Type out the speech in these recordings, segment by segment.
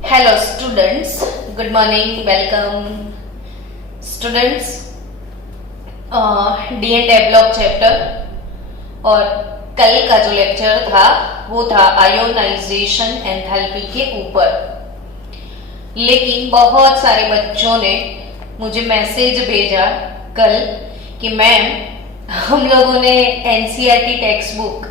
Hello students, good morning, welcome students. D and develop chapter और कल का जो लेक्चर था वो था आयोनाइजेशन एंथैल्पी के ऊपर। लेकिन बहुत सारे बच्चों ने मुझे मैसेज भेजा कल कि मैम हम लोगों ने एनसीईआरटी टेक्स्ट बुक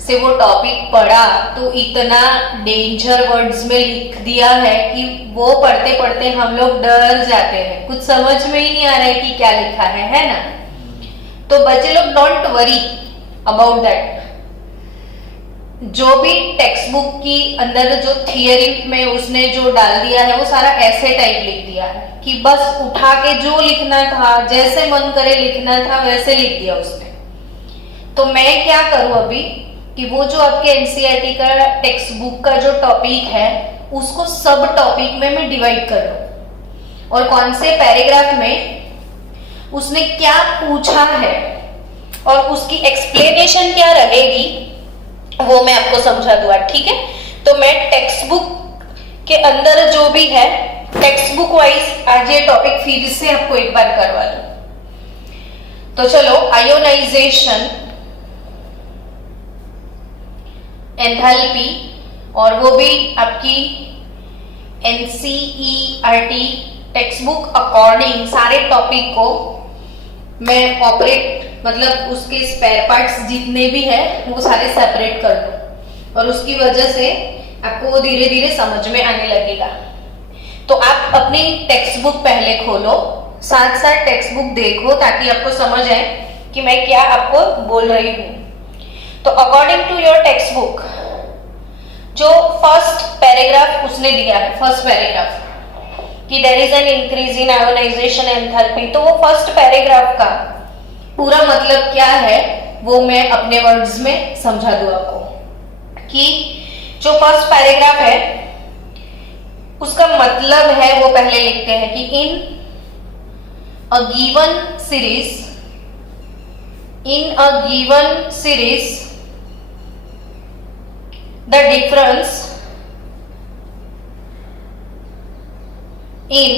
से वो टॉपिक पढ़ा तो इतना डेंजर वर्ड्स में लिख दिया है कि वो पढ़ते पढ़ते हम लोग डर जाते हैं, कुछ समझ में ही नहीं आ रहा है कि क्या लिखा है ना। तो बच्चे लोग डोंट वरी अबाउट दैट। जो भी टेक्स्ट बुक की अंदर जो थियरी में उसने जो डाल दिया है वो सारा ऐसे टाइप लिख दिया है कि बस उठा के जो लिखना था, जैसे मन करे लिखना था वैसे लिख दिया उसने। तो मैं क्या करूं अभी कि वो जो आपके एनसीईआरटी का टेक्स्ट बुक का जो टॉपिक है उसको सब टॉपिक में मैं डिवाइड कर लूं और कौन से पैराग्राफ में उसने क्या पूछा है और उसकी एक्सप्लेनेशन क्या रहेगी वो मैं आपको समझा दूंगा, ठीक है। तो मैं टेक्स्ट बुक के अंदर जो भी है टेक्स्ट बुक वाइज आज ये टॉपिक फिर से आपको एक बार करवा दूं। तो चलो, आयोनाइजेशन एंथैल्पी और वो भी आपकी एनसीईआरटी टेक्स्ट बुक अकॉर्डिंग सारे टॉपिक को मैं ऑपरेट मतलब उसके स्पेयर पार्ट्स जितने भी है वो सारे सेपरेट कर दूं और उसकी वजह से आपको वो धीरे धीरे समझ में आने लगेगा। तो आप अपनी टेक्स्ट बुक पहले खोलो, साथ साथ टेक्स्ट बुक देखो ताकि आपको समझ आए कि मैं क्या आपको बोल रही हूं। तो according to your textbook जो फर्स्ट पैराग्राफ उसने दिया है, फर्स्ट पैराग्राफ कि there is an increase in ionisation enthalpy, तो वो फर्स्ट पैराग्राफ का पूरा मतलब क्या है वो मैं अपने वर्ड्स में समझा दूं आपको। कि जो फर्स्ट पैराग्राफ है उसका मतलब है वो पहले लिखते हैं कि in a given series the difference in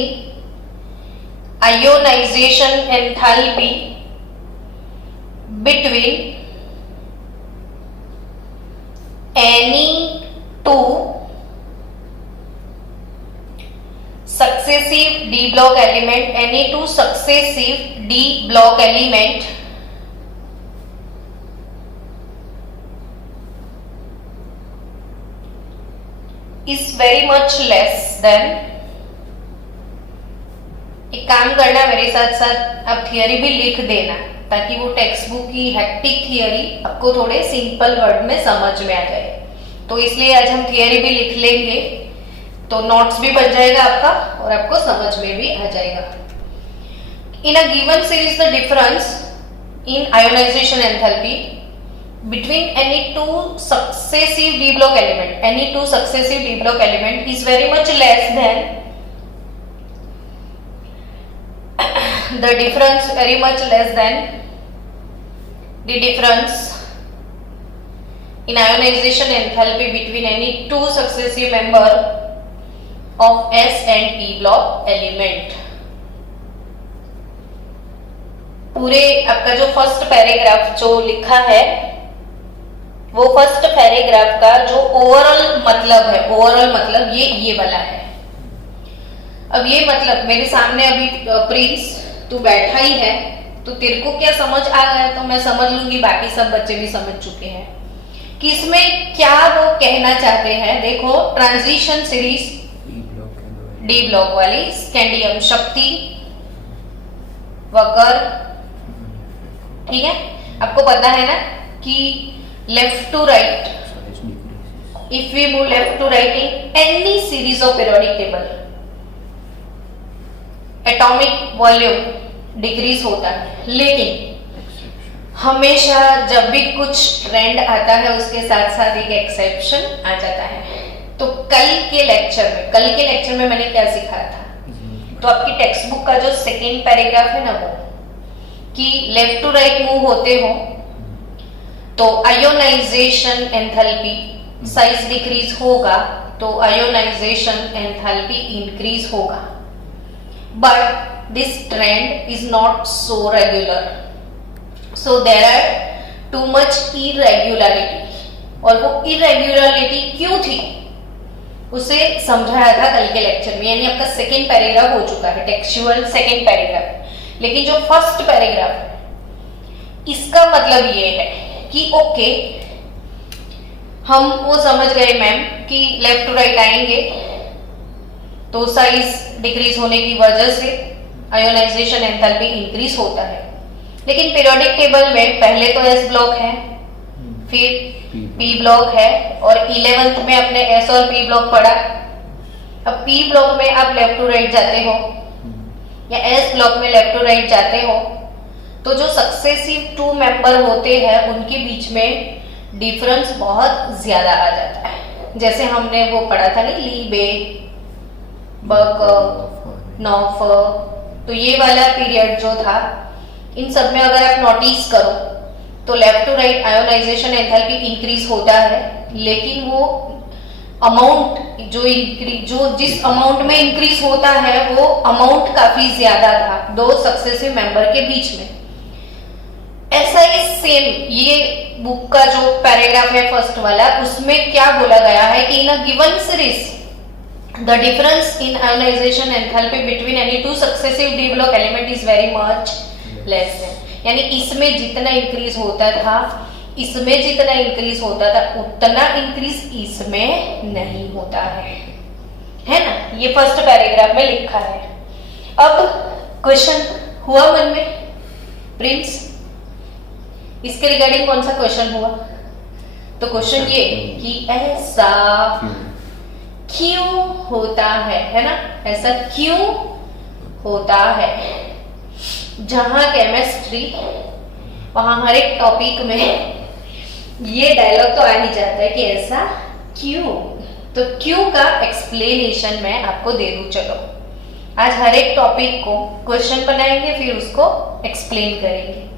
ionization enthalpy between any two successive d block element is very much less than। एक काम करना, मेरे साथ साथ आप थियरी भी लिख देना ताकि वो टेक्स्ट बुक की हेक्टिक थियरी आपको थोड़े सिंपल वर्ड में समझ में आ जाए। तो इसलिए आज हम थियरी भी लिख लेंगे तो नोट्स भी बन जाएगा आपका और आपको समझ में भी आ जाएगा। In a given series the difference in ionisation enthalpy between any two successive d block element is very much less than the difference in ionization enthalpy between any two successive member of s and p block element। पूरे आपका जो first paragraph जो लिखा है वो first paragraph का जो overall मतलब ये वाला है। अब ये मतलब मेरे सामने अभी प्रिंस तू बैठा ही है तो तेरे को क्या समझ आ गया तो मैं समझ लूंगी, बाकी सब बच्चे भी समझ चुके हैं कि इसमें क्या वो कहना चाहते हैं। देखो, ट्रांजिशन सीरीज डी ब्लॉक वाली स्कैंडियम शक्ति वकर, ठीक है। आपको पता है ना कि left to right, if we move left to right in any series of periodic table atomic volume decrease होता है, लेकिन हमेशा जब भी कुछ ट्रेंड आता है उसके साथ साथ एक एक्सेप्शन आ जाता है। तो कल के लेक्चर में मैंने क्या सिखाया था, तो आपकी टेक्स्ट बुक का जो सेकेंड पैराग्राफ है ना वो कि लेफ्ट टू राइट मूव होते हो तो आयोनाइजेशन एंथैल्पी साइज डिक्रीज होगा तो आयोनाइजेशन एंथैल्पी इंक्रीज होगा, but this trend is not so regular, so there are too much irregularity. और वो इरेग्युलरिटी क्यों थी उसे समझाया था कल के लेक्चर में, यानी आपका सेकेंड पैराग्राफ हो चुका है, टेक्सचुअल सेकेंड पैराग्राफ। लेकिन जो फर्स्ट पैराग्राफ है इसका मतलब ये है कि ओके हम वो समझ गए मैम कि लेफ्ट टू राइट आएंगे तो साइज डिक्रीज होने की वजह से आयोनाइजेशन एंथैल्पी इंक्रीज होता है। लेकिन पीरियोडिक टेबल में पहले तो एस ब्लॉक है, फिर पी ब्लॉक है, और 11th में अपने एस और पी ब्लॉक पढ़ा। अब पी ब्लॉक में आप लेफ्ट टू राइट जाते हो या एस ब्लॉक में लेफ्ट टू राइट जाते हो तो जो सक्सेसिव टू मेंबर होते हैं उनके बीच में डिफरेंस बहुत ज्यादा आ जाता है। जैसे हमने वो पढ़ा था ना, ली बे बक नॉफ, तो ये वाला पीरियड जो था इन सब में अगर आप नोटिस करो तो left to right ionization enthalpy increase होता है, लेकिन वो अमाउंट जो जिस अमाउंट में इंक्रीज होता है वो अमाउंट काफी ज्यादा था दो सक्सेसिव मेंबर के बीच में। ऐसा ही सेम ये बुक का जो पैराग्राफ है फर्स्ट वाला, उसमें क्या बोला गया है कि in a given series the difference in ionisation enthalpy between any two successive D block element is very much less than, यानी इसमें जितना इंक्रीज होता था इसमें जितना इंक्रीज होता था उतना इंक्रीज इसमें नहीं होता है ना। ये फर्स्ट पैराग्राफ में लिखा है। अब क्वेश्चन हुआ मन में प्रिंस, इसके रिगार्डिंग कौन सा क्वेश्चन हुआ? तो क्वेश्चन ये कि ऐसा क्यों होता है ना, ऐसा क्यों होता है? जहां केमिस्ट्री वहां हर एक टॉपिक में ये डायलॉग तो आ ही जाता है कि ऐसा क्यों। तो क्यों का एक्सप्लेनेशन मैं आपको दे दूं। चलो आज हर एक टॉपिक को क्वेश्चन बनाएंगे फिर उसको एक्सप्लेन करेंगे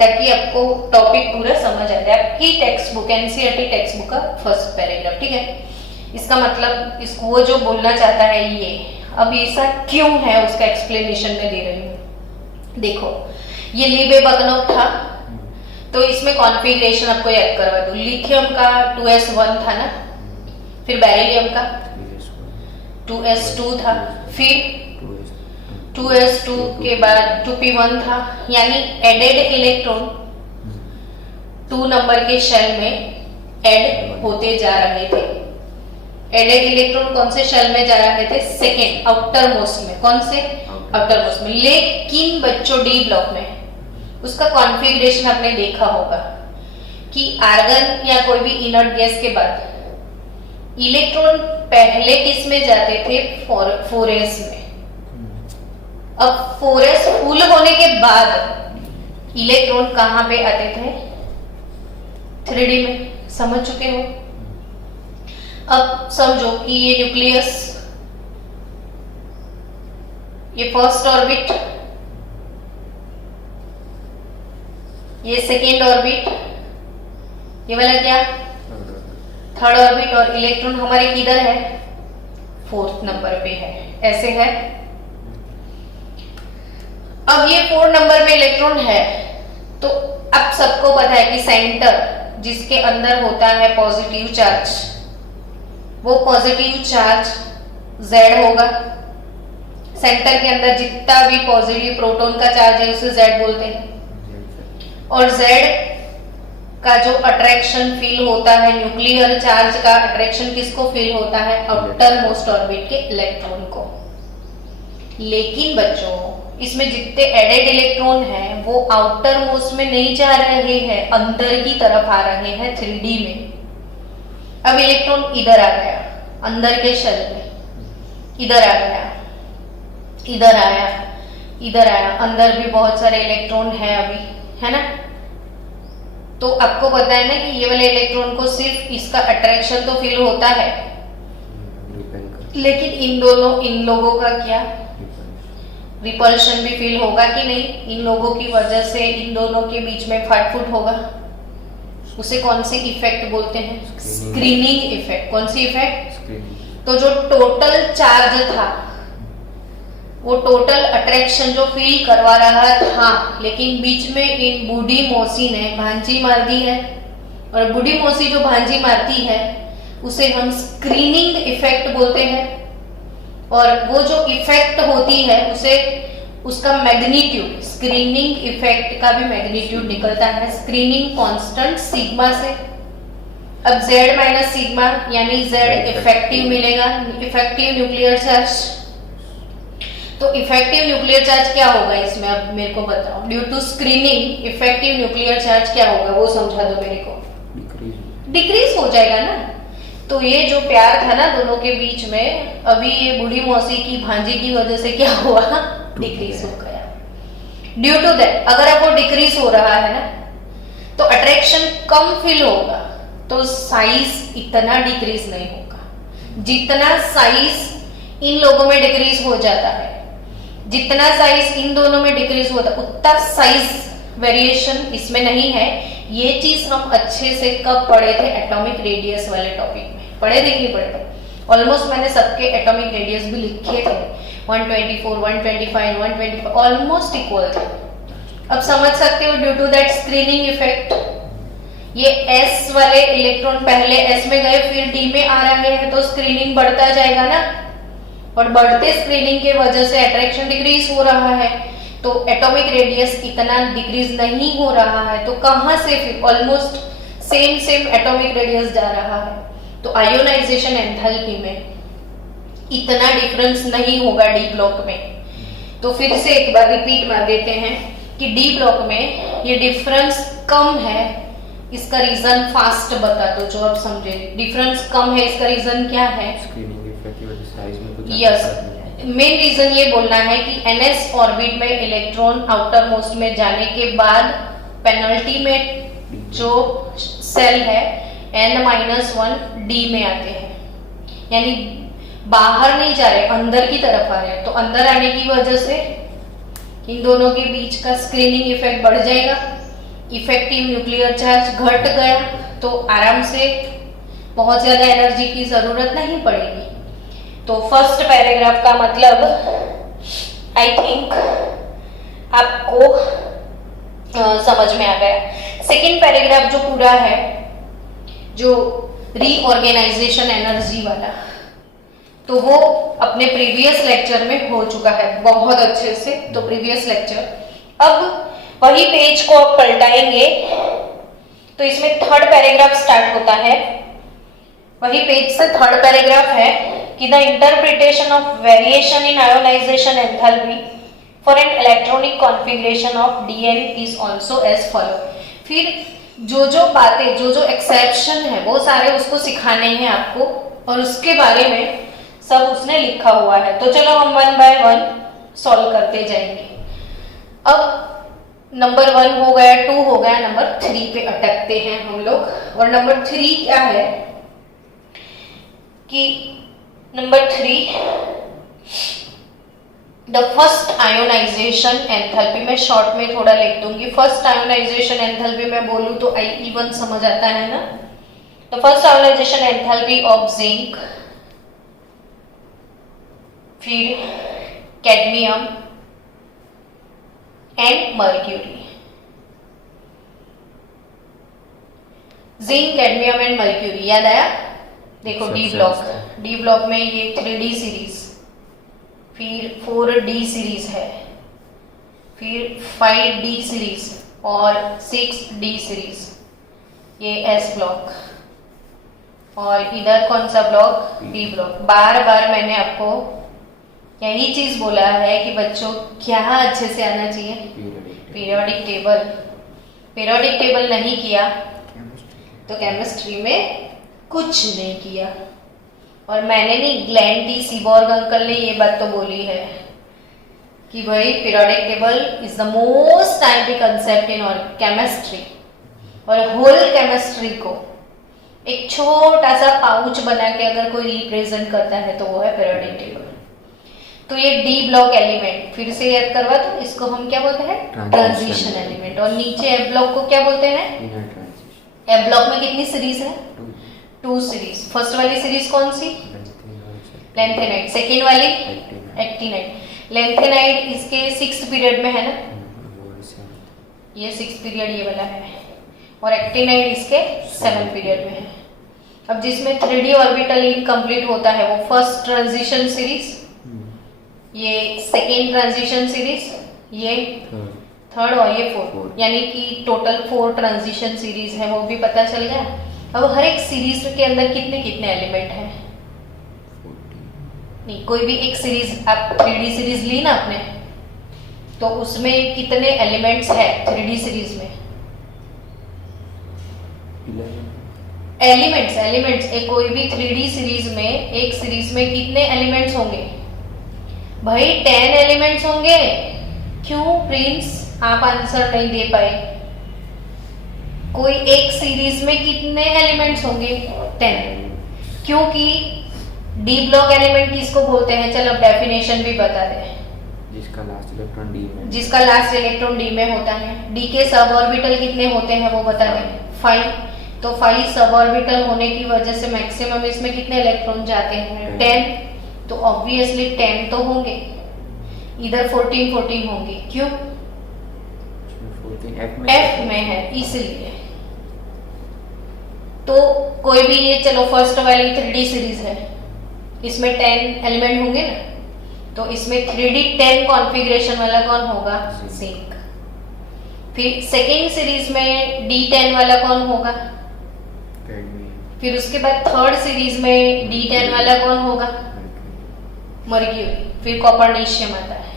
ताकि आपको टॉपिक पूरा समझ आ जाए। आपकी text book NCERT text book का फर्स्ट पैराग्राफ, ठीक है। इसका मतलब इसको वो जो बोलना चाहता है ये, अब ऐसा क्यों है उसका एक्सप्लेनेशन में दे रही हूँ। देखो ये लीबे बगनोक था तो इसमें कॉन्फ़िगरेशन आपको याद करवा दूं। लिथियम का 2s1 था ना, फिर बेरिलियम का 2s2 था, फिर 2s2 के बाद 2p1 था, यानी एडेड इलेक्ट्रॉन 2 नंबर के शेल में ऐड होते जा रहे थे। एडेड इलेक्ट्रॉन कौन से शेल में जा रहे थे? सेकेंड आउटर मोस्ट में। कौन से? आउटर मोस्ट में। लेकिन बच्चों डी ब्लॉक में उसका कॉन्फ़िगरेशन आपने देखा होगा कि आर्गन या कोई भी इनर्ट गैस के बाद इलेक्ट्रॉन पहले किस में जाते थे? 4s में। अब 4s फुल होने के बाद इलेक्ट्रॉन कहां पे आते थे? 3d में। समझ चुके हो? अब समझो कि ये न्यूक्लियस, ये फर्स्ट ऑर्बिट, ये सेकेंड ऑर्बिट, ये वाला क्या? थर्ड ऑर्बिट, और इलेक्ट्रॉन हमारे किधर है? 4th नंबर पे है। ऐसे है। अब ये 4 नंबर में इलेक्ट्रॉन है तो अब सबको पता है कि सेंटर जिसके अंदर होता है पॉजिटिव चार्ज, वो पॉजिटिव चार्ज Z होगा। सेंटर के अंदर जितना भी पॉजिटिव प्रोटॉन का चार्ज है उसे Z बोलते हैं। और Z का जो अट्रैक्शन फील होता है, न्यूक्लियर चार्ज का अट्रैक्शन किसको फील होता है? आउटर मोस्ट ऑर्बिट के इलेक्ट्रॉन को। लेकिन बच्चों इसमें जितने एडेड इलेक्ट्रॉन हैं वो आउटर मोस्ट में नहीं जा रहे हैं, अंदर की तरफ आ रहे हैं 3d में। अब इलेक्ट्रॉन इधर आ गया अंदर के शेल में, इधर आ गया, इधर आया, इधर आया, अंदर भी बहुत सारे इलेक्ट्रॉन है अभी, है ना। तो आपको पता है ना कि ये वाले इलेक्ट्रॉन को सिर्फ इसका अट्रैक्शन तो फील होता है, लेकिन इन लोगों का क्या? रिपल्शन भी फील होगा कि नहीं? इन लोगों की वजह से इन दोनों के बीच में फाटफूट होगा। उसे कौन सी इफेक्ट बोलते हैं? Screening effect. कौन सी इफेक्ट? तो जो टोटल चार्ज था, वो टोटल अट्रैक्शन जो फील करवा रहा था, लेकिन बीच में इन बूढ़ी मौसी ने भांजी मार दी है। और बूढ़ी मौसी जो भांजी मारती है उसे हम स्क्रीनिंग इफेक्ट बोलते हैं। और वो जो इफेक्ट होती है उसे उसका मैग्नीट्यूड, स्क्रीनिंग इफेक्ट का भी मैग्नीट्यूड निकलता है स्क्रीनिंग कांस्टेंट सिग्मा से। अब Z माइनस सिग्मा यानी Z इफेक्टिव मिलेगा, इफेक्टिव न्यूक्लियर चार्ज। तो इफेक्टिव न्यूक्लियर चार्ज क्या होगा इसमें, अब मेरे को बताओ। Due to screening effective nuclear charge क्या होगा वो समझा दो मेरे को। डिक्रीज हो जाएगा ना। तो ये जो प्यार था ना दोनों के बीच में, अभी ये बूढ़ी मौसी की भांजी की वजह से क्या हुआ, डिक्रीज हो गया। ड्यू टू दैट अगर अब वो डिक्रीज हो रहा है ना तो अट्रैक्शन कम फील होगा, तो साइज इतना डिक्रीज नहीं होगा। जितना साइज इन लोगों में डिक्रीज हो जाता है, जितना साइज इन दोनों में डिक्रीज होता है, उतना साइज वेरिएशन इसमें नहीं है। ये चीज हम अच्छे से कब पढ़े थे, एटॉमिक रेडियस वाले टॉपिक में पढ़े थे कि नहीं पढ़े थे। ऑलमोस्ट मैंने सबके एटॉमिक रेडियस भी लिखे थे, 124, 125, 125 ऑलमोस्ट इक्वल थे। अब समझ सकते हो due to that screening effect, ये S वाले इलेक्ट्रॉन पहले S में गए फिर D में आ रहे हैं, तो स्क्रीनिंग बढ़ता जाएगा ना। और बढ़ते स्क्रीनिंग के वजह से अट्रैक्शन डिक्रीज हो रहा है, तो एटॉमिक रेडियस इतना डिक्रीज नहीं हो रहा है, तो कहां से फिर ऑलमोस्ट सेम एटॉमिक रेडियस जा रहा है। तो आयोनाइजेशन एंथैल्पी में इतना डिफरेंस नहीं होगा डी ब्लॉक में। तो फिर से एक बार रिपीट मार देते हैं कि डी ब्लॉक में ये डिफरेंस कम है। इसका रीजन फास्ट बता दो जो आप समझे। डिफरेंस कम है, इसका रीजन क्या है? यस, मेन रीजन ये बोलना है कि NS ऑर्बिट में इलेक्ट्रॉन आउटर मोस्ट में जाने के बाद पेनल्टी में जो सेल है N-1 D में आते हैं, यानी बाहर नहीं जा रहे, अंदर की तरफ आ रहे हैं। तो अंदर आने की वजह से इन दोनों के बीच का स्क्रीनिंग इफेक्ट बढ़ जाएगा, इफेक्टिव न्यूक्लियर चार्ज घट गया, तो आराम से बहुत ज्यादा एनर्जी की जरूरत नहीं पड़ेगी। तो फर्स्ट पैराग्राफ का मतलब आई थिंक आपको समझ में आ गया। सेकेंड पैराग्राफ जो पूरा है, जो रीऑर्गेनाइजेशन एनर्जी वाला, तो वो अपने प्रीवियस लेक्चर में हो चुका है बहुत अच्छे से। तो प्रीवियस लेक्चर, अब वही पेज को आप पलटाएंगे तो इसमें थर्ड पैराग्राफ स्टार्ट होता है। वही पेज से थर्ड पैराग्राफ है कि the interpretation of variation in ionisation enthalpy for an electronic configuration of DN is also as follow. फिर जो बातें, जो एक्सेप्शन है वो सारे उसको सिखाने हैं आपको, और उसके बारे में सब उसने लिखा हुआ है। तो चलो हम 1 बाय 1 सॉल्व करते जाएंगे। अब नंबर 1 हो गया, 2 हो गया, नंबर 3 पे अटकते हैं हम लोग। और नंबर 3 क्या है कि number 3 the first ionization enthalpy, मैं शॉर्ट में थोड़ा लिख दूंगी। फर्स्ट आयोनाइजेशन एंथैल्पी मैं बोलूं तो IE1 समझ आता है ना। तो first ionisation enthalpy of zinc, फिर cadmium and mercury. Zinc, cadmium and mercury, याद आया? देखो डी ब्लॉक में ये 3D सीरीज, फिर 4D सीरीज है, फिर 5D सीरीज और 6D सीरीज, ये S ब्लॉक। और इधर कौन सा ब्लॉक? D block. बार बार मैंने आपको यही चीज बोला है कि बच्चों क्या अच्छे से आना चाहिए, पीरियोडिक टेबल। पीरियोडिक टेबल नहीं किया तो केमिस्ट्री में कुछ नहीं किया। और मैंने नहीं, ग्लेन टी सीबॉर्ग अंकल ने ये बात तो बोली है कि भाई periodic table is the most timely concept in chemistry. और होल केमिस्ट्री को एक छोटा सा पाउच बना के अगर कोई रिप्रेजेंट करता है तो वो है पीरियोडिक टेबल। तो ये डी ब्लॉक एलिमेंट फिर से याद करवा, तो इसको हम क्या बोलते हैं? Transition element. और नीचे एफ ब्लॉक को क्या बोलते हैं? एफ ब्लॉक में कितनी सीरीज है? 2 सीरीज। फर्स्ट वाली सीरीज कौन सी? लेंथेनाइड। सेकेंड वाली एक्टिनाइड। लेंथेनाइड इसके 6th पीरियड में है ना, ये 6th पीरियड ये वाला है, और एक्टिनाइड इसके 7th पीरियड में है। अब जिसमें 3D ऑर्बिटल इनकम्प्लीट होता है वो फर्स्ट ट्रांजिशन सीरीज, ये सेकेंड ट्रांजिशन सीरीज, ये थर्ड और ये फोर्थ, यानी कि टोटल 4 ट्रांजिशन सीरीज है, वो भी पता चल गया। अब हर एक सीरीज के अंदर कितने कितने एलिमेंट हैं, नहीं कोई भी एक सीरीज आप 3D सीरीज ली ना आपने, तो उसमें कितने एलिमेंट्स है 3D सीरीज में? एलिमेंट्स एक कोई भी 3D सीरीज में, एक सीरीज में कितने एलिमेंट्स होंगे भाई? 10 एलिमेंट्स होंगे। क्यों प्रिंस आप आंसर नहीं दे पाए? कोई एक सीरीज में कितने एलिमेंट्स होंगे? 10। क्योंकि डी ब्लॉक एलिमेंट किसको बोलते हैं? चलो डेफिनेशन भी बता दे। जिसका लास्ट इलेक्ट्रॉन डी में होता है। डी के सब ऑर्बिटल कितने होते हैं वो बता दे। 5। तो 5 सब ऑर्बिटल होने की वजह से मैक्सिमम इसमें कितने इलेक्ट्रॉन जाते हैं? 10। तो ऑब्वियसली 10 तो होंगे, इधर 14 होंगे। क्यों? एफ में है इसलिए। तो कोई भी ये चलो फर्स्ट वाली 3D सीरीज है, इसमें 10 एलिमेंट होंगे ना, तो इसमें 3D 10 कॉन्फ़िगरेशन वाला कौन होगा? जिंक। फिर सेकेंड सीरीज में D10 वाला कौन होगा? फिर उसके बाद थर्ड सीरीज में D10 वाला कौन होगा? मर्क्यूरी। फिर कॉपर्निशियम आता है।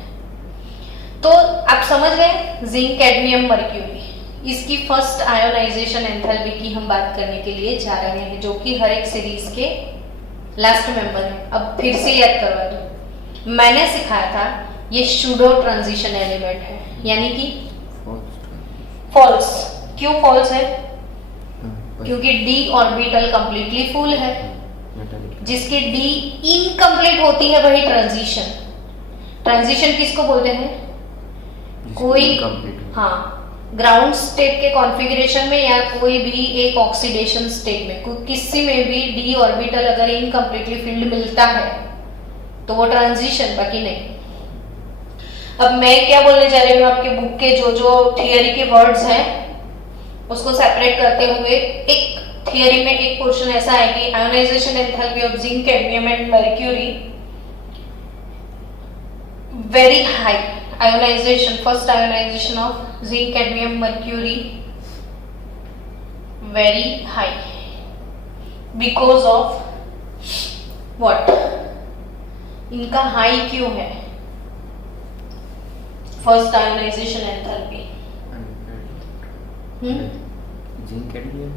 तो आप समझ गए जिंक, कैडमियम, मर्क्यूरी। इसकी फर्स्ट आयोनाइजेशन एंथैल्पी की हम बात करने के लिए जा रहे हैं, जो कि हर एक सीरीज के लास्ट मेंबर है। अब फिर से याद करवा दो, मैंने सिखाया था ये सूडो ट्रांजिशन एलिमेंट है, यानी कि फॉल्स। क्यों फॉल्स है? क्योंकि डी ऑर्बिटल कंप्लीटली फुल है। जिसकी डी इनकम्प्लीट होती है वही ट्रांजिशन। ट्रांजिशन किसको बोलते हैं? कोई हाँ ग्राउंड स्टेट के कॉन्फ़िगरेशन में या कोई भी एक ऑक्सीडेशन स्टेट में किसी में भी डी ऑर्बिटल अगर इनकम्प्लीटली फील्ड मिलता है तो वो ट्रांजिशन, बाकी नहीं। अब मैं क्या बोलने जा रही हूँ, आपके बुक के जो थियरी के वर्ड्स हैं उसको सेपरेट करते हुए एक थियरी में एक पोर्शन ऐसा है कि ionization enthalpy of zinc, cadmium and mercury very high. Ionization, first ionization of zinc, cadmium, mercury very high because of what? इनका हाई क्यों है? First ionisation enthalpy zinc, cadmium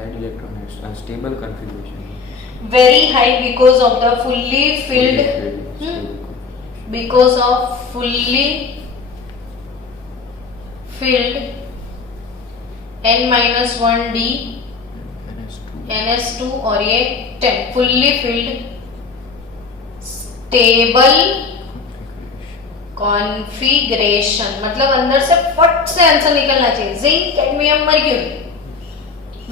add electron has unstable configuration, very high because of the fully filled because of fully filled n-1 d ns2 और ये 10 fully filled stable configuration, मतलब अंदर से फट से आंसर निकलना चाहिए। Zinc, cadmium, mercury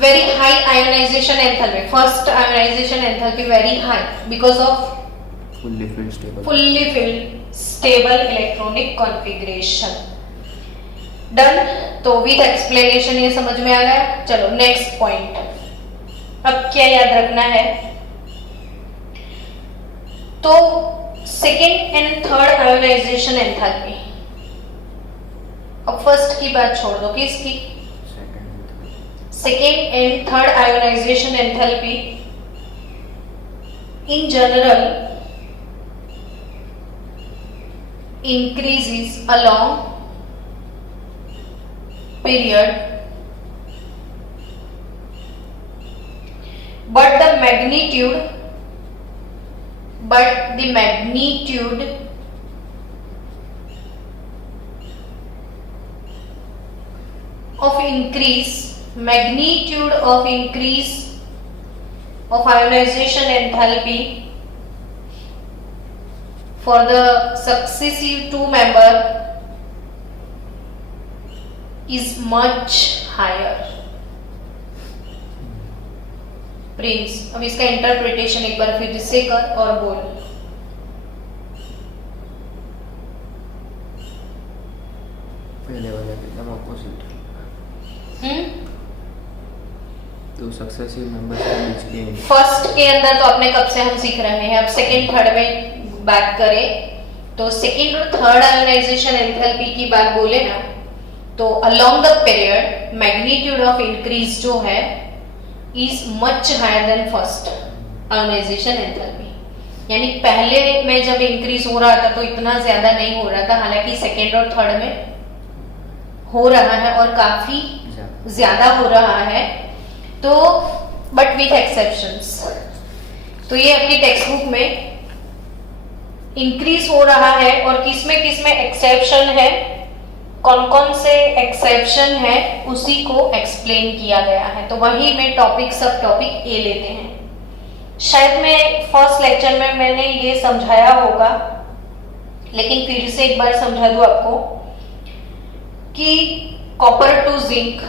very high ionization enthalpy, first ionization enthalpy very high because of fully filled stable electronic configuration. Done? तो with explanation ये समझ में आ गया। चलो नेक्स्ट पॉइंट। अब क्या याद रखना है? तो second and third ionization enthalpy. अब फर्स्ट की बात छोड़ दो, किसकी? Second and third ionization enthalpy in general increases along period, but the magnitude of increase of ionization enthalpy for the successive two member is much higher. Prince, अब इसका interpretation एक बार फिर से कर और बोल। पहले वाला एकदम ऑपोजिट। तो सक्सेसिव मेंबर्स के बीच के फर्स्ट के अंदर तो अपने कब से हम सीख रहे हैं, अब सेकंड थर्ड में बात करें तो सेकंड और थर्ड आयोनाइजेशन एंथैल्पी की बात बोले ना, तो along the period magnitude of increase जो है is much higher than first ionisation enthalpy. यानी पहले में जब इंक्रीज हो रहा था तो इतना ज्यादा नहीं हो रहा था, हालांकि सेकंड और थर्ड में हो रहा है और काफी ज्यादा हो रहा है। तो बट विथ एक्सेप्शंस, तो ये अपनी टेक्स्ट बुक में इंक्रीज हो रहा है और किसमें किसमें एक्सेप्शन है, कौन कौन से एक्सेप्शन है उसी को एक्सप्लेन किया गया है। तो वही में टॉपिक सब टॉपिक ए लेते हैं। शायद मैं फर्स्ट लेक्चर में मैंने ये समझाया होगा, लेकिन फिर से एक बार समझा दूं आपको कि कॉपर टू जिंक,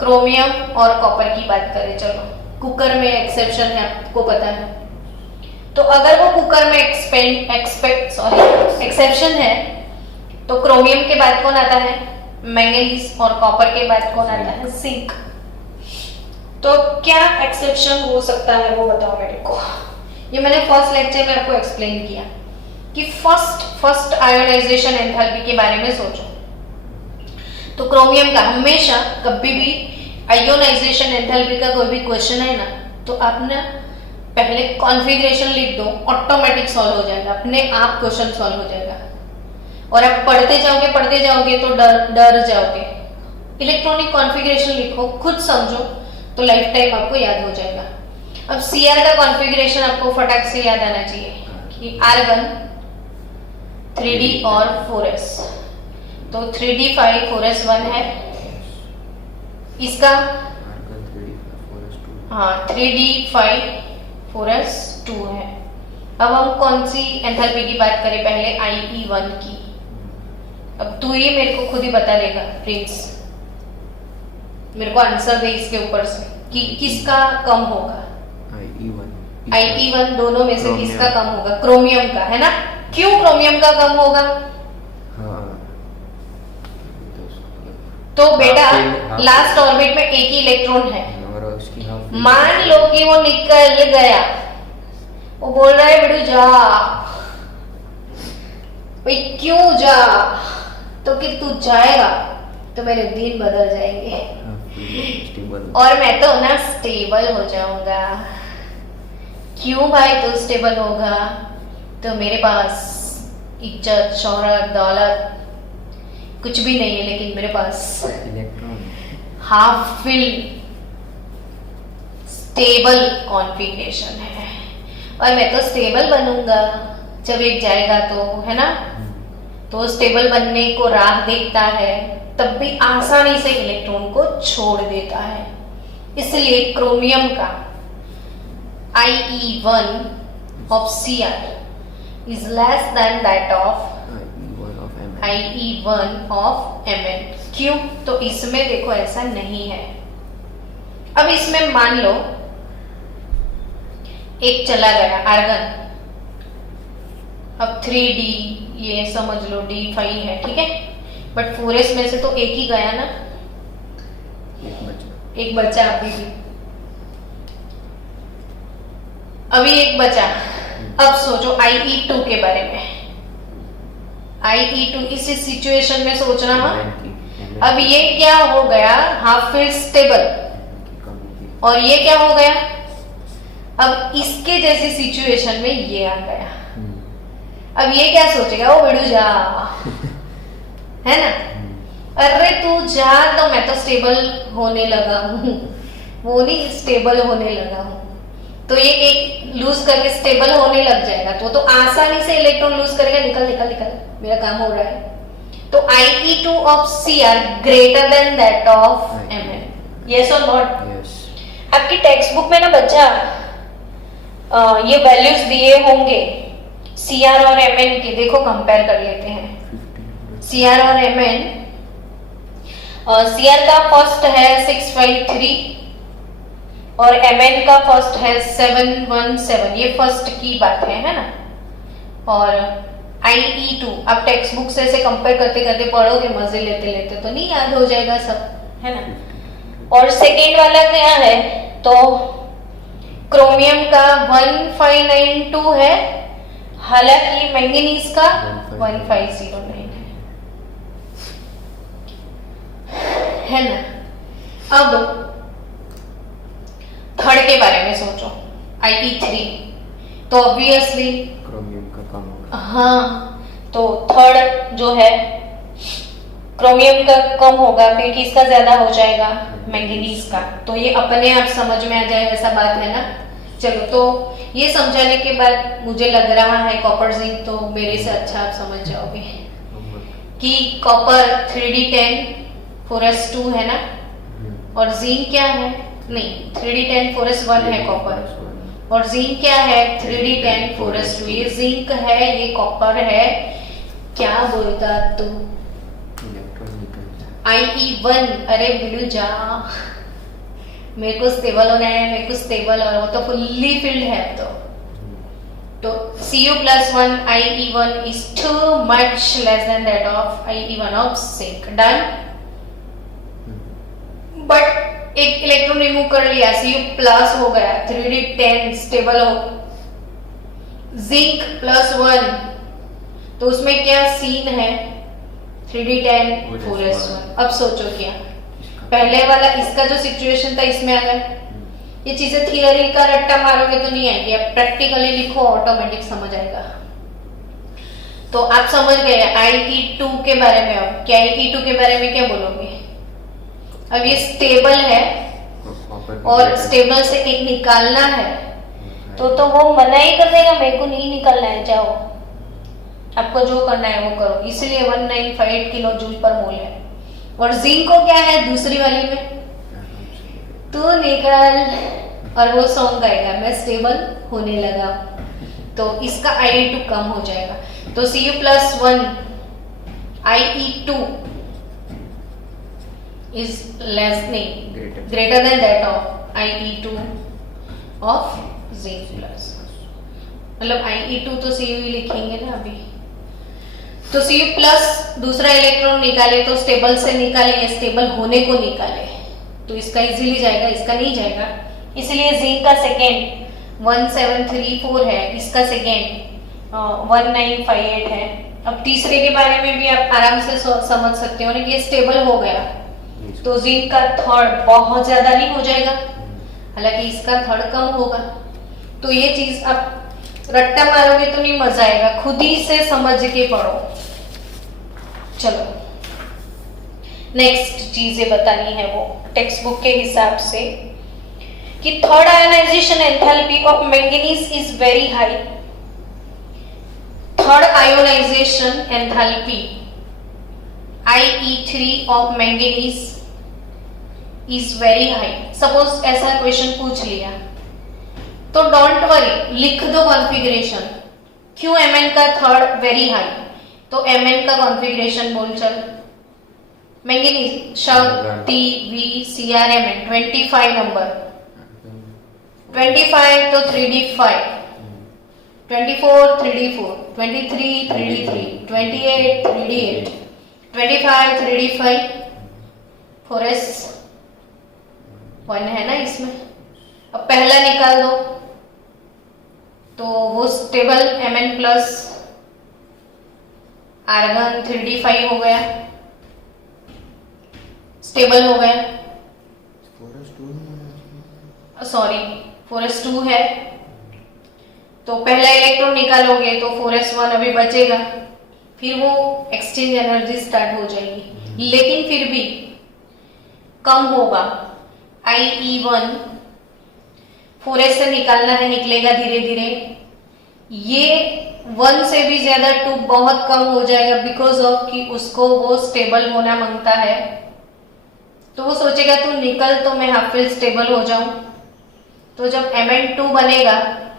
क्रोमियम और कॉपर की बात करें, चलो कुकर में एक्सेप्शन है, आपको पता है। तो अगर वो कुकर में एक्सेप्शन है तो क्रोमियम के बाद कौन आता है, मैंगनीज, और कॉपर के बाद कौन आता है, जिंक। तो क्या एक्सेप्शन हो सकता है वो बताओ मेरे को। ये मैंने फर्स्ट लेक्चर में आपको एक्सप्लेन किया कि फर्स्ट आयोनाइजेशन एंथैल्पी के बारे में सोचो। तो क्रोमियम का हमेशा कभी भी आयोनाइजेशन एंथैल्पी का कोई भी क्वेश्चन है ना, तो आप ना पहले कॉन्फ़िगरेशन लिख दो, ऑटोमेटिक सॉल्व हो जाएगा, अपने आप क्वेश्चन सॉल्व हो जाएगा। और आप पढ़ते जाओगे तो डर जाओगे। इलेक्ट्रॉनिक कॉन्फ़िगरेशन लिखो, खुद समझो, तो लाइफ टाइम आपको याद हो जाएगा। अब सीआर का कॉन्फ़िगरेशन आपको फटाक से याद आना चाहिए कि R1 3D और 4s, तो 3D 5 4s 1 है इसका, हाँ 3D 5 4s 2 है। अब हम कौन सी एंथैल्पी की बात करें, पहले IE1 की। अब तू ये मेरे को खुद ही बता देगा प्रिंस, मेरे को आंसर दे इसके ऊपर से कि किसका कम होगा। IE1 दोनों में से किसका कम होगा, क्रोमियम का, है ना। क्यों क्रोमियम का कम होगा, तो बेटा लास्ट ऑर्बिट में एक ही इलेक्ट्रॉन है, मान लो कि वो निकल गया, वो बोल रहा है बेटू जा, भाई क्यों जा, तो कि तू जाएगा तो मेरे दिन बदल जाएंगे और मैं तो ना स्टेबल हो जाऊंगा। क्यों भाई तू स्टेबल होगा, तो मेरे पास इज्जत शोहरत दौलत कुछ भी नहीं है, लेकिन मेरे पास हाफ फिल्ड स्टेबल कॉन्फ़िगरेशन है और मैं तो स्टेबल बनूंगा जब एक जाएगा तो, है ना। तो स्टेबल बनने को राह देखता है, तब भी आसानी से इलेक्ट्रॉन को छोड़ देता है। इसलिए क्रोमियम का IE1 of Cr is less than that of IE1 of Mn। क्यों, तो इसमें देखो ऐसा नहीं है। अब इसमें मान लो एक चला गया आर्गन, अब 3D ये समझ लो D5 है, ठीक है, बट 4s में से तो एक ही गया ना, एक बचा अभी एक बचा। अब सोचो IE2 के बारे में, IE2 इसी सिचुएशन में सोचना। अब ये क्या हो गया, हाफ फील्ड स्टेबल, और ये क्या हो गया, अब इसके जैसी सिचुएशन में ये आ गया। अब ये क्या सोचेगा, वो बिड़ू जा, है ना, अरे तू जा तो मैं तो स्टेबल होने लगा हूँ, वो नहीं स्टेबल होने लगा हूँ। तो ये एक लूज करके स्टेबल होने लग जाएगा, तो आसानी से इलेक्ट्रॉन लूज करेगा, निकल निकल निकल, मेरा काम हो रहा है। तो IE2 of Cr greater than that of Mn, yes or not? Yes. आपकी टेक्स्ट बुक में ना बच्चा ये वैल्यूज दिए होंगे Cr और Mn के, देखो कंपेयर कर लेते हैं Cr और Mn। Cr का फर्स्ट है 653 और Mn का फर्स्ट है 717, ये फर्स्ट की बात है ना। और IE2 आप टेक्स्ट बुक से ऐसे कंपेयर करते करते पढ़ोगे, मजे लेते लेते तो नहीं याद हो जाएगा सब, है ना। और सेकेंड वाला क्या है, तो क्रोमियम का 1592 है, हालांकि मैंगनीज का 1509 है ना। अब थर्ड के बारे में सोचो, IE3, तो ऑब्वियसली क्रोमियम का कम होगा। हाँ, तो थर्ड जो है क्रोमियम का कम होगा, फिर किसका ज्यादा हो जाएगा, मैंगनीज का। तो ये अपने आप समझ में आ जाए वैसा बात है ना। चलो, तो ये समझाने के बाद मुझे लग रहा है कॉपर जिंक तो मेरे से अच्छा आप समझ जाओगे कि कॉपर 3d10 4s2 है ना, और जिंक क्या है, नहीं 3d10 4s1 है कॉपर, और जिंक क्या है 3d10 4s2। ये जिंक है, ये कॉपर है, क्या बोलता तू, IE1। अरे बिल्लू जा, मेरे को स्टेबल होना है, मेरे को स्टेबल, और वो तो फुल्ली फिल्ड है। तो Cu+1 IE1 is too much less than that of IE1 of zinc. Done? But एक इलेक्ट्रॉन रिमूव कर लिया, Cu+ हो गया, 3d10 स्टेबल हो, Zinc+1, तो उसमें क्या सीन है, 3d10 4s1। अब सोचो क्या, पहले वाला इसका जो सिचुएशन था इसमें आ गया। ये चीजें थियरी का रट्टा मारोगे तो नहीं आएगी, अब प्रैक्टिकली लिखो, ऑटोमेटिक समझ आएगा। तो आप समझ गए IE2 के बारे में। अब क्या IE2 के बारे में क्या बोलोगे, अब ये स्टेबल है और स्टेबल से एक निकालना है, तो वो मना ही कर देगा, मेरे को नहीं निकालना है, जाओ आपको जो करना है वो करो, इसलिए 1958 किलो जूल पर मोल है। और जिंक को क्या है दूसरी वाली में, तू निकाल, और वो सॉन्ग गाएगा मैं स्टेबल होने लगा, तो इसका IE2 कम हो जाएगा। तो Cu+1 IE2 is less नहीं greater than that of IE2 of zinc plus, मतलब IE2 तो Cu ही लिखेंगे ना अभी। तो Cu+ दूसरा इलेक्ट्रॉन निकाले तो स्टेबल से निकाले या स्टेबल होने को निकाले, तो इसका इजीली जाएगा, इसका नहीं जाएगा, इसलिए जिंक का सेकेंड 1734 है, इसका सेकेंड 1958 है। अब तीसरे के बारे में भी आप आराम से समझ सकते हो ना कि ये स्टेबल हो गया, तो जिंक का थर्ड बहुत ज्यादा नहीं हो जाएगा, हालांकि इसका थर्ड कम होगा। तो ये चीज आप रट्टा मारोगे तो नहीं मजा आएगा, खुद ही से समझ के पढ़ो। चलो नेक्स्ट चीजें बतानी है वो टेक्स्ट बुक के हिसाब से कि third ionization enthalpy of manganese is very high. Third ionization enthalpy IE3 of manganese is very high. Suppose ऐसा क्वेश्चन पूछ लिया तो डोंट वरी, लिख दो कॉन्फ़िगरेशन, क्यों Mn का थर्ड वेरी हाई, तो Mn का कॉन्फ़िगरेशन बोल चल, मैंगनीज TVCrMn 25 नंबर, 25 तो 3d5, 24 3d4, 23 3d3, 28 3d8, 25 3d5, 4s1 है ना इसमें। अब पहला निकाल दो तो वो stable Mn plus argon 3d5 हो गया, स्टेबल हो गया, सॉरी 4s2 है, तो पहला इलेक्ट्रॉन निकालोगे तो 4s1 अभी बचेगा, फिर वो एक्सचेंज एनर्जी स्टार्ट हो जाएगी, लेकिन फिर भी कम होगा। IE1 4s से निकालना है, निकलेगा धीरे धीरे, ये 1 से भी ज्यादा 2 बहुत कम हो जाएगा, बिकॉज ऑफ कि उसको वो स्टेबल होना मांगता है, तो वो सोचेगा तू निकल तो मैं हाफ फिल स्टेबल हो जाऊं। तो जब Mn2 बनेगा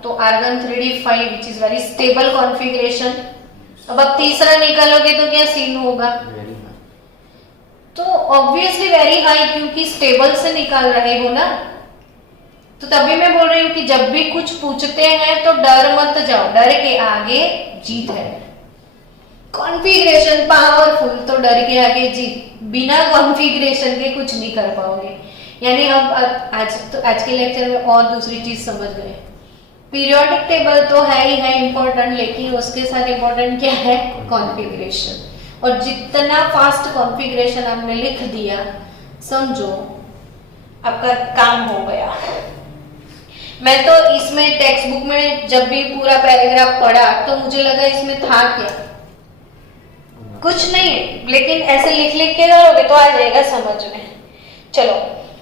तो argon 3d5 which is very stable configuration. अब आप तीसरा निकालोगे तो क्या सीन होगा, तो ऑब्वियसली वेरी हाई, क्योंकि स्टेबल से निकाल रहे हो ना, तो तभी मैं बोल रही हूँ कि जब भी कुछ पूछते हैं तो डर मत जाओ, डर के आगे जीत है। कॉन्फ़िगरेशन पावरफुल, तो डर के आगे जीत। बिना कॉन्फ़िगरेशन के कुछ नहीं कर पाओगे। यानी अब आज के लेक्चर में और दूसरी चीज समझ गए। पीरियोडिक टेबल तो है ही है इम्पोर्टेंट, लेकिन उसके साथ इम्पोर्टेंट क्या है? कॉन्फ़िगरेशन। और जितना फास्ट कॉन्फ़िगरेशन आपने लिख दिया, समझो आपका काम हो गया। मैं तो इसमें टेक्स्ट बुक में जब भी पूरा पैराग्राफ पढ़ा तो मुझे लगा इसमें था क्या, कुछ नहीं है, लेकिन ऐसे लिख लिख के करोगे तो आ जाएगा समझ में। चलो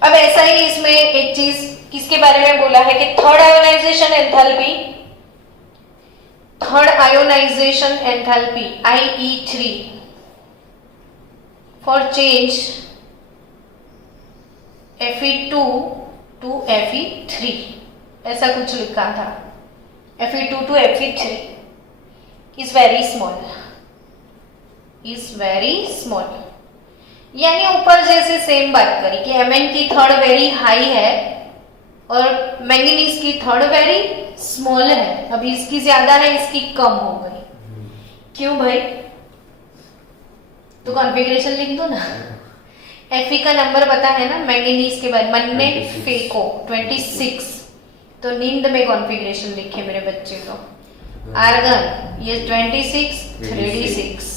अब ऐसा ही इसमें एक चीज किसके बारे में बोला है कि third ionization enthalpy, third ionization enthalpy IE3 for change Fe2 to Fe3, ऐसा कुछ लिखा था। Fe2 to Fe3 is very small, is very small। यानी ऊपर जैसे सेम बात करी कि Mn की थर्ड वेरी हाई है और मैंगनीज की थर्ड वेरी स्मॉल है। अभी इसकी ज्यादा है, इसकी कम हो गई। क्यों भाई? तो कॉन्फ़िगरेशन लिख दो ना। Fe का नंबर पता है ना, मैंगनीज के बाद मन्ने फेको 26, तो नींद में कॉन्फ़िगरेशन लिखे मेरे बच्चे तो। आर्गन ये 26 3d6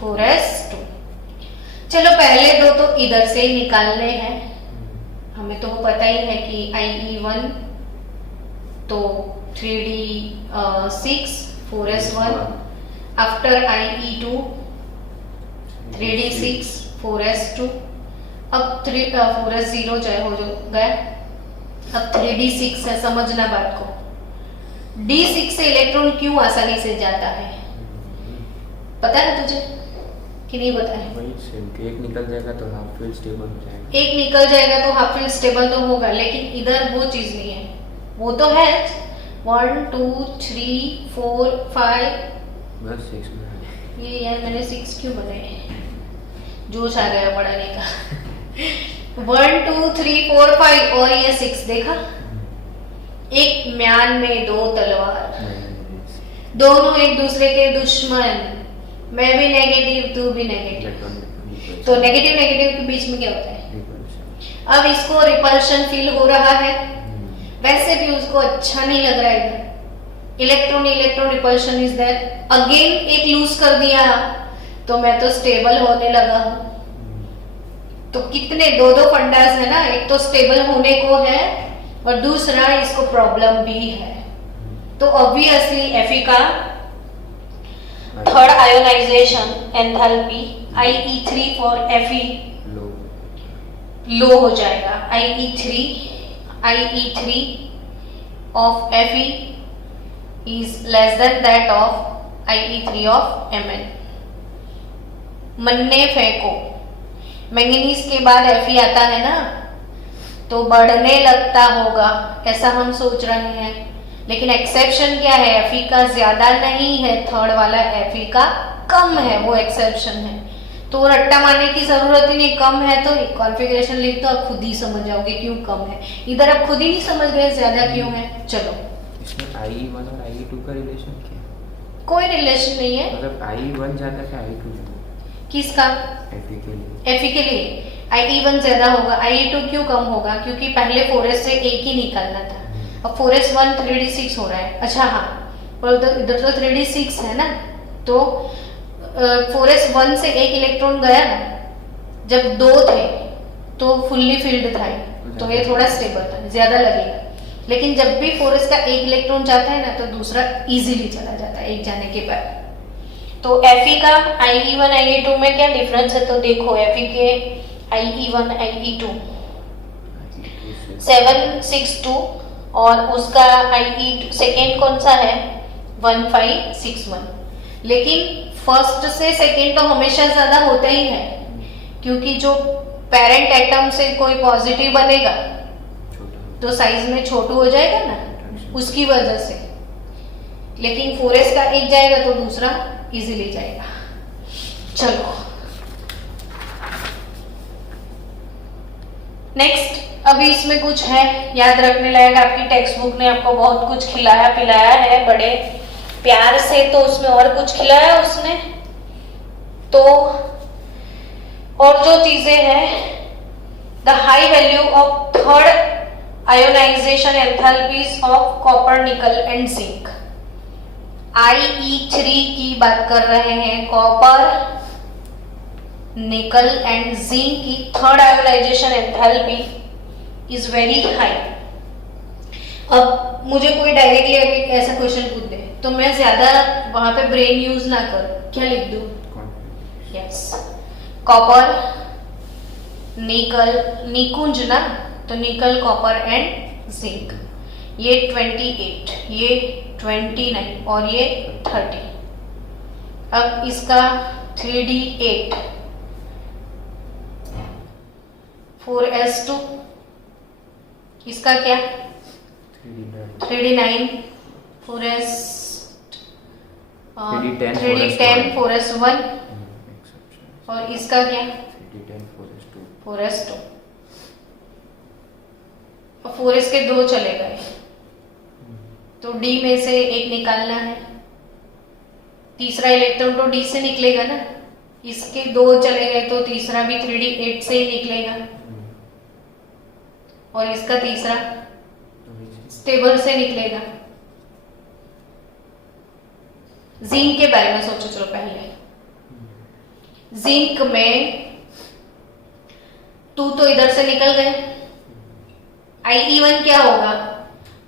4s2। चलो पहले दो तो इधर से ही निकालने हैं, हमें तो पता ही है कि IE1 तो 3d6 4s1, after IE2 3d6 4s2, अब 4s0 जय हो गया, अब 3d6 है। समझना बात को, d6 से इलेक्ट्रॉन क्यों आसानी से जाता है, पता है तुझे कि नहीं पता है? वही सेम कि एक निकल जाएगा तो हाफ फील्ड स्टेबल हो जाएगा। एक निकल जाएगा तो हाफ फील्ड स्टेबल तो होगा, लेकिन इधर वो चीज नहीं है। वो तो है 1 2 3 4 5, बस 6 में। ये यार मैंने 6 क्यों बनाए, जोश आ गया पढ़ाने का। 1 2 3 4 5 और ये 6 देखा। एक म्यान में दो तलवार, दोनों एक दूसरे के दुश्मन, मैं भी नेगेटिव तू भी नेगेटिव, तो नेगेटिव नेगेटिव के बीच में क्या होता है? अब इसको रिपल्शन फील हो रहा है, वैसे भी उसको अच्छा नहीं लग रहा है। Electron electron repulsion is there. Again एक लूज कर दिया तो मैं तो स्टेबल होने लगा हूं। तो कितने दो फंडास है ना, एक तो स्टेबल होने को है और दूसरा इसको प्रॉब्लम भी है। तो ऑब्वियसली Fe का third ionization enthalpy IE3 for Fe लो हो जाएगा। IE3 of Fe is less than that of IE3 of Mn। मन्ने फेंको, मैंगनीज के बाद Fe आता है ना, तो बढ़ने लगता होगा ऐसा हम सोच रहे हैं, लेकिन एक्सेप्शन क्या है? Fe का ज्यादा नहीं है, थर्ड वाला Fe का कम है, वो एक्सेप्शन है। तो रट्टा मारने की जरूरत ही नहीं, कम है तो कॉन्फ़िगरेशन लिख दो, आप खुद ही समझ जाओगे क्यों कम है। इधर आप खुद ही नहीं समझ गए ज्यादा क्यों है। चलो इसमें IE1 और IE2 का रिलेशन क्या है? कोई रिलेशन नहीं है। मतलब IE1 ज्यादा है IE2 ज्यादा? किसका? Fe के लिए। Fe के लिए IE1 ज्यादा होगा, IE2 क्यों कम होगा? क्योंकि पहले 4s से एक ही निकालना था, अब 4s1 3d6 हो रहा है। अच्छा हाँ, और इधर तो 3d6 है ना, तो 4s1 से एक इलेक्ट्रॉन गया ना, जब 2 थे तो फुल्ली फील्ड था, तो ये थोड़ा स्टेबल था, ज्यादा लगेगा। लेकिन जब भी 4s का एक इलेक्ट्रॉन जाता है ना, तो दूसरा इजीली चला जाता है एक जाने के बाद। तो Fe का IE1 IE2 में क्या डिफरेंस है? तो देखो Fe के IE1 IE2 762 और उसका IE2 सेकेंड कौन सा है? 1561। लेकिन फर्स्ट से सेकेंड तो हमेशा ज्यादा होता ही है, क्योंकि जो पेरेंट एटम से कोई पॉजिटिव बनेगा तो साइज में छोटू हो जाएगा ना, उसकी वजह से। लेकिन 4s का एक जाएगा तो दूसरा इजीली जाएगा। चलो नेक्स्ट अभी इसमें कुछ है याद रखने लायक, आपकी टेक्स्ट बुक ने आपको बहुत कुछ खिलाया पिलाया है बड़े प्यार से, तो उसमें और कुछ खिलाया उसने। तो और जो चीजें हैं, the high value of third ionization enthalpies of copper nickel and zinc. IE3 की बात कर रहे हैं, कॉपर निकल एंड जिंक की third ionization enthalpy is very high. अब मुझे कोई डायरेक्टली अभी ऐसा क्वेश्चन पूछ दे तो मैं ज्यादा वहां पे ब्रेन यूज ना करूं, क्या लिख दूं? यस, कॉपर निकल, निकुंज ना, तो निकल कॉपर एंड जिंक। ये 28, ये 29 और ये 30। अब इसका 3D8 4s2, इसका क्या 3D9 4s 3D10 4s1 और इसका क्या 4s2। और 4s के 2 चले गए तो D में से एक निकालना है, तीसरा इलेक्ट्रॉन तो D से निकलेगा ना, इसके 2 चले गए तो तीसरा भी 3D8 से ही निकलेगा और इसका तीसरा स्टेबल से निकलेगा। जिंक के बारे में सोचो चलो पहले। जिंक में 2 तो इधर से निकल गए, IE1 क्या होगा,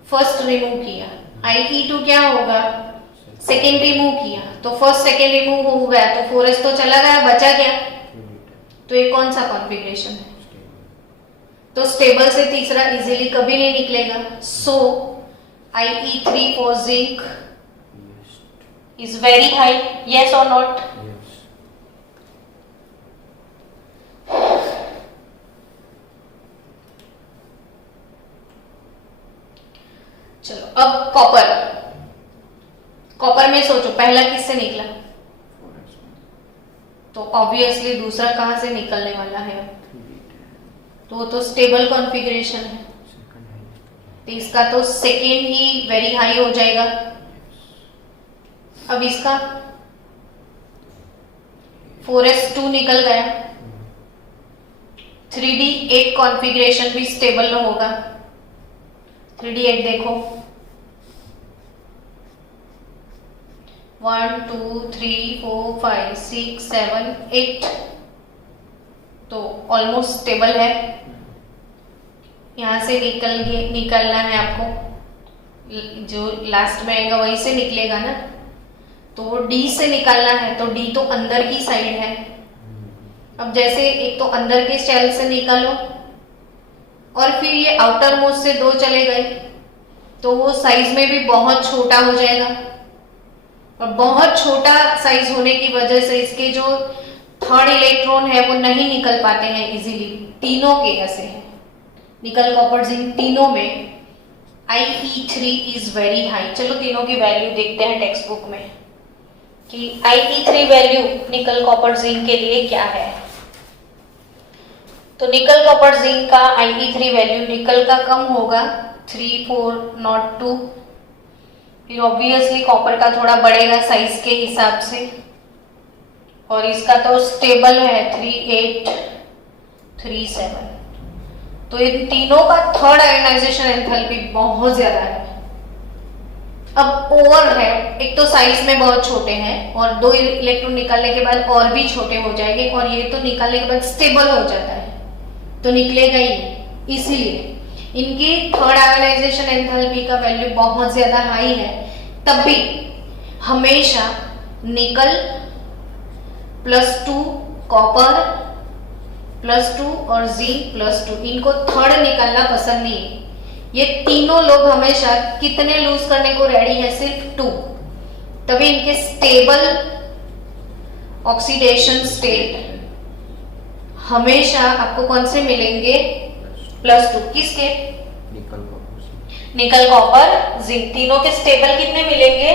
फर्स्ट रिमूव किया, IE2 क्या होगा, सेकेंड रिमूव किया, तो फर्स्ट सेकेंड रिमूव हो गया तो 4s तो चला गया, बचा क्या, तो ये कौन सा कॉन्फ़िगरेशन है, तो स्टेबल से तीसरा इजीली कभी नहीं निकलेगा। सो IE3 for zinc is very high, yes और नॉट? चलो अब कॉपर, कॉपर में सोचो पहला किससे निकला, तो ऑब्वियसली दूसरा कहां से निकलने वाला है, तो वो तो स्टेबल कॉन्फ़िगरेशन है, तो इसका तो सेकेंड ही वेरी हाई हो जाएगा। अब इसका 4s2 निकल गया, 3D8 कॉन्फ़िगरेशन भी स्टेबल होगा। 3D8 देखो 1 2 3 4 5 6 7 8, तो ऑलमोस्ट स्टेबल है। यहां से निकलना है आपको, जो लास्ट में आएगा वहीं से निकलेगा ना, तो D से निकालना है, तो D तो अंदर की साइड है। अब जैसे एक तो अंदर के शेल से निकालो और फिर ये आउटर मोस्ट से 2 चले गए तो वो साइज में भी बहुत छोटा हो जाएगा, और बहुत छोटा साइज होने की वजह से इसके जो थर्ड इलेक्ट्रॉन है वो नहीं निकल पाते हैं इजीली। तीनों के ऐसे हैं, निकल कॉपर जिंक तीनों में IE3 इज वेरी हाई। चलो तीनों की वैल्यू देखते हैं टेक्स्ट बुक में कि IE3 वैल्यू निकल कॉपर जिंक के लिए क्या है। तो निकल कॉपर जिंक का IE3 वैल्यू निकल का कम होगा 3402, फिर ऑब्वियसली कॉपर का थोड़ा बढ़ेगा साइज के हिसाब से, और इसका तो स्टेबल है 3837। तो इन तीनों का थर्ड आयोनाइजेशन एंथैल्पी बहुत ज्यादा है। अब ओवर है, एक तो साइज में बहुत छोटे हैं और 2 इलेक्ट्रॉन निकालने के बाद और भी छोटे हो जाएंगे, और ये तो निकालने के बाद स्टेबल हो जाता है तो निकलेगा ही। इसीलिए इनकी थर्ड आयोनाइजेशन एंथैल्पी का वैल्यू बहुत ज्यादा हाई है। तब भी हमेशा निकल +2, कॉपर +2 और जिंक +2, इनको थर्ड निकालना पसंद नहीं है। ये तीनों लोग हमेशा कितने लूज करने को रेडी है, सिर्फ 2, तभी इनके स्टेबल ऑक्सीडेशन स्टेट हमेशा आपको कौन से मिलेंगे, +2। किसके, निकल कॉपर जिंक, तीनों के स्टेबल कितने मिलेंगे,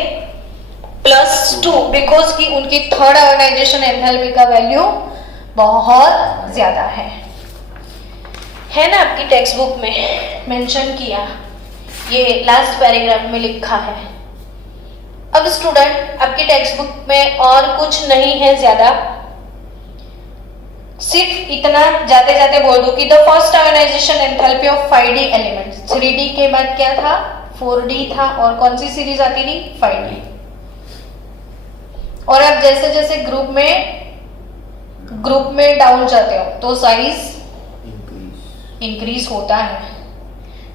+2, बिकॉज की उनकी थर्ड आयोनाइजेशन एंथैल्पी का वैल्यू बहुत ज्यादा है। है ना आपकी टेक्स्ट बुक में मेंशन किया, ये लास्ट पैराग्राफ में लिखा है। अब स्टूडेंट आपकी टेक्स्ट बुक में और कुछ नहीं है ज्यादा, सिर्फ इतना जाते जाते बोल दो कि the first ionization enthalpy of 5D elements. 3D के बाद क्या था, 4D था, और कौन सी सीरीज आती थी, 5D। और अब जैसे जैसे ग्रुप में डाउन जाते हो तो साइज इंक्रीज होता है,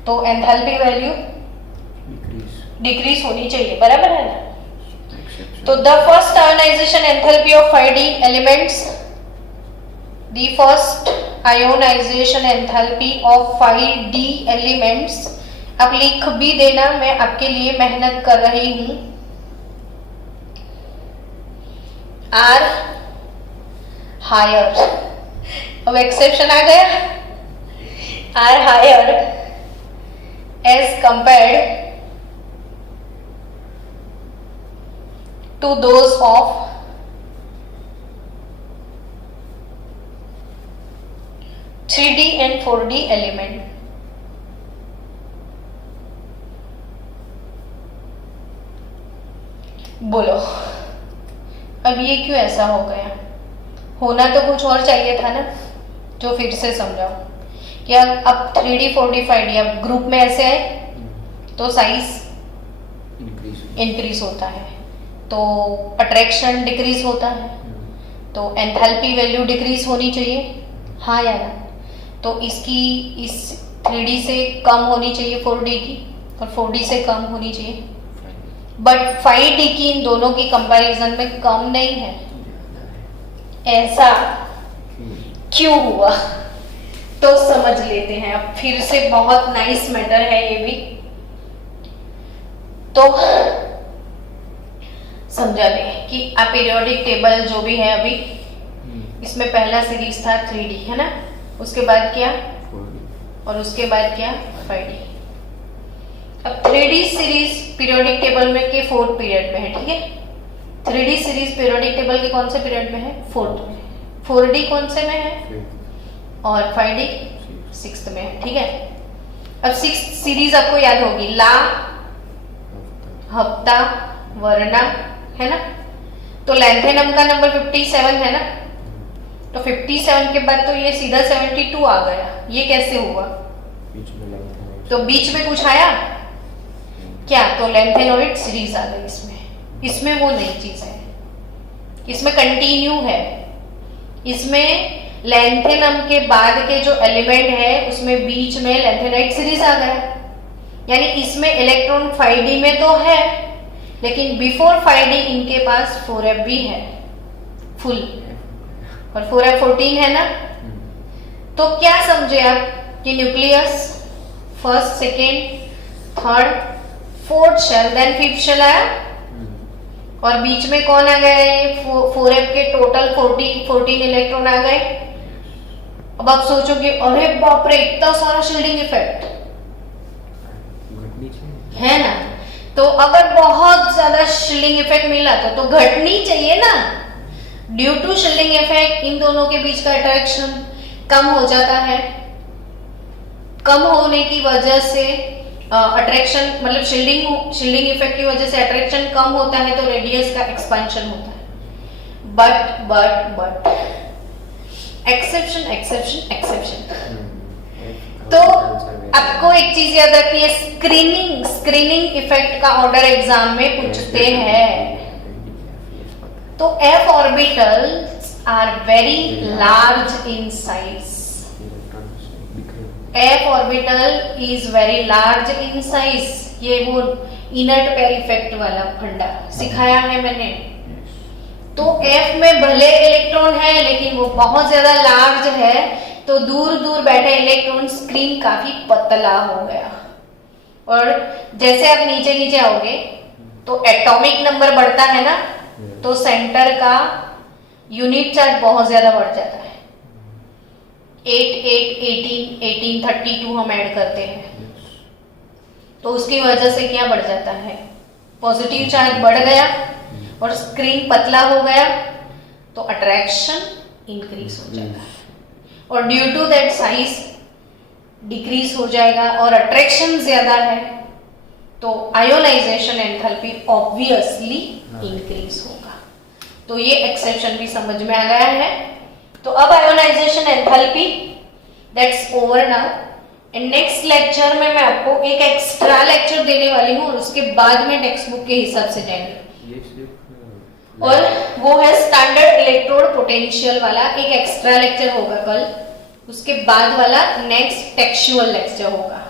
तो एंथैल्पी वैल्यू डिक्रीज होनी चाहिए, बराबर है ना। तो the first ionization enthalpy of 5D elements, the first ionization enthalpy of 5D elements, आप लिख भी देना, मैं आपके लिए मेहनत कर रही हूं, आर हायर। अब एक्सेप्शन आ गया, are higher as compared to those of 3D and 4D element। बोलो अब ये क्यों ऐसा हो गया, होना तो कुछ और चाहिए था ना, जो फिर से समझाओ कि अब 3D 4D 5D अब ग्रुप में ऐसे है तो साइज इंक्रीज होता है, तो अट्रैक्शन डिक्रीज होता है, तो एंथैल्पी वैल्यू डिक्रीज होनी चाहिए, हाँ या ना। तो इसकी इस 3D से कम होनी चाहिए 4D की, और 4D से कम होनी चाहिए, बट 5D की इन दोनों की कंपैरिजन में कम नहीं है। ऐसा क्यों हुआ तो समझ लेते हैं अब फिर से, बहुत नाइस मैटर है ये भी, तो समझा लें कि पीरियोडिक टेबल जो भी है अभी, इसमें पहला सीरीज था 3D है ना, उसके बाद क्या, और उसके बाद क्या, 5D। अब 3D सीरीज पीरियोडिक टेबल में के 4th पीरियड में है, ठीक है। 3D सीरीज पीरियोडिक टेबल के कौन से पीरियड में है, 4th में। 4D कौन से में है, और 5D 6th में है, ठीक है। अब 6th सीरीज आपको याद होगी, ला, हफ्ता, वर्ना, है ना। तो लेंथेनम का नंबर 57 है ना, तो 57 के बाद तो ये सीधा 72 आ गया, ये कैसे हुआ, तो बीच में कुछ आया क्या, तो लेंथेनोइड सीरीज आ गई इसमें वो नई चीज है, इसमें कंटिन्यू है, इसमें लेंथेनम के बाद के जो एलिमेंट है उसमें बीच में लेंथेनाइड सीरीज आ गया, यानी इसमें इलेक्ट्रॉन 5D में तो है, लेकिन बिफोर 5D इनके पास 4f भी है फुल, और 4f14 है ना। तो क्या समझे आप कि nucleus first, second, third, fourth shell, then 5th shell आया, और बीच में कौन आ गया, ये 4f के टोटल 14 इलेक्ट्रॉन आ गए। अब आप सोचोगे अरे बाप रे इतना सारा शील्डिंग इफेक्ट है ना, तो अगर बहुत ज्यादा शील्डिंग इफेक्ट मिला तो घटनी चाहिए ना। ड्यू टू शील्डिंग इफेक्ट इन दोनों के बीच का अट्रैक्शन कम हो जाता है, कम होने की वजह से अट्रैक्शन मतलब शील्डिंग इफेक्ट की वजह से अट्रैक्शन कम होता है, तो रेडियस का एक्सपेंशन होता है। But exception. तो आपको एक चीज याद रखनी है, स्क्रीनिंग इफेक्ट का ऑर्डर एग्जाम में पूछते हैं। तो f orbitals are very large in size. f orbital is very large in size. ये वो इनर्ट पेयर इफेक्ट वाला फंडा सिखाया है मैंने। तो f में भले इलेक्ट्रॉन है लेकिन वो बहुत ज्यादा लार्ज है, तो दूर दूर बैठे इलेक्ट्रॉन स्क्रीन काफी पतला हो गया, और जैसे आप नीचे नीचे आओगे तो एटॉमिक नंबर बढ़ता है ना, तो सेंटर का यूनिट चार्ज बहुत ज्यादा बढ़ जाता है। 8, 18, 18, 32 हम ऐड करते हैं, तो उसकी वजह से क्या बढ़ जाता है, पॉजिटिव चार्ज बढ़ गया और स्क्रीन पतला हो गया, तो अट्रैक्शन इंक्रीज हो जाता है। और due to that size decrease हो जाएगा और अट्रैक्शन ज्यादा है तो आयोनाइजेशन एंथैल्पी ऑब्वियसली इंक्रीज होगा। तो ये एक्सेप्शन भी समझ में आ गया है। तो अब ionisation enthalpy that's over now. And next lecture में मैं आपको एक एक्स्ट्रा लेक्चर देने वाली हूँ और उसके बाद में टेक्स्ट बुक के हिसाब से जाएंगे। ये सिर्फ और वो है स्टैंडर्ड इलेक्ट्रोड पोटेंशियल वाला, एक एक्स्ट्रा लेक्चर होगा कल। उसके बाद वाला नेक्स्ट टेक्सचुअल लेक्चर होगा।